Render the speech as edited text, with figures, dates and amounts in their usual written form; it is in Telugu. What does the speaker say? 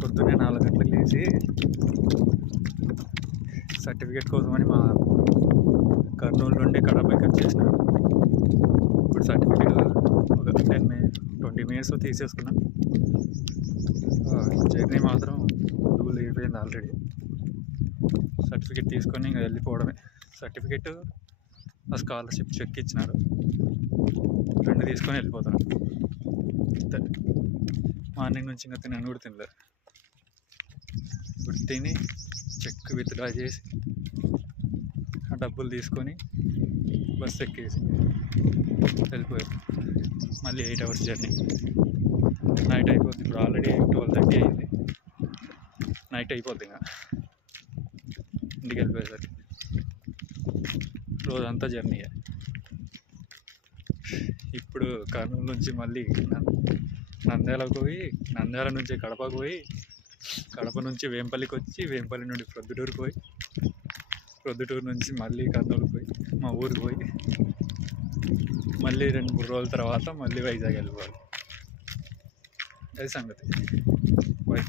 పొద్దున్నే 4 గంటలకు లేచి సర్టిఫికేట్ కోసమని మా కర్నూలు నుండి కడపకి వచ్చేసిన. ఇప్పుడు సర్టిఫికేట్ ఒక 20 మినిట్స్ తీసేసుకున్నా. జర్నీ మాత్రం డూల్ అయిపోయింది ఆల్రెడీ. సర్టిఫికేట్ తీసుకొని ఇంకా వెళ్ళిపోవడమే. సర్టిఫికేట్ ఆ స్కాలర్షిప్ చెక్ ఇచ్చినారు, 2 తీసుకొని వెళ్ళిపోతాను. మార్నింగ్ నుంచి ఇంకా తినను కూడా తినలేదు. ఇప్పుడు తిని చెక్ విత్డ్రా చేసి ఆ డబ్బులు తీసుకొని బస్ ఎక్కేసి వెళ్ళిపోయారు. మళ్ళీ 8 అవర్స్ జర్నీ. నైట్ అయిపోద్ది. ఇప్పుడు ఆల్రెడీ 12:30 అయింది. నైట్ అయిపోద్ది ఇంకా ఇంటికి వెళ్ళిపోయేసరికి. రోజంతా జర్నీయే. ఇప్పుడు కర్నూలు నుంచి మళ్ళీ నంద్యాలకు పోయి, నంద్యాల నుంచి కడపకు పోయి, కడప నుంచి వేంపల్లికి వచ్చి, వేంపల్లి నుండి ప్రొద్దుటూరుకు పోయి, ప్రొద్దుటూరు నుంచి మళ్ళీ కర్నూలుకు పోయి, మా ఊరికి పోయి, మళ్ళీ 2-3 రోజుల తర్వాత మళ్ళీ వైజాగ్ వెళ్ళిపోవాలి. అది సంగతి. బాయ్.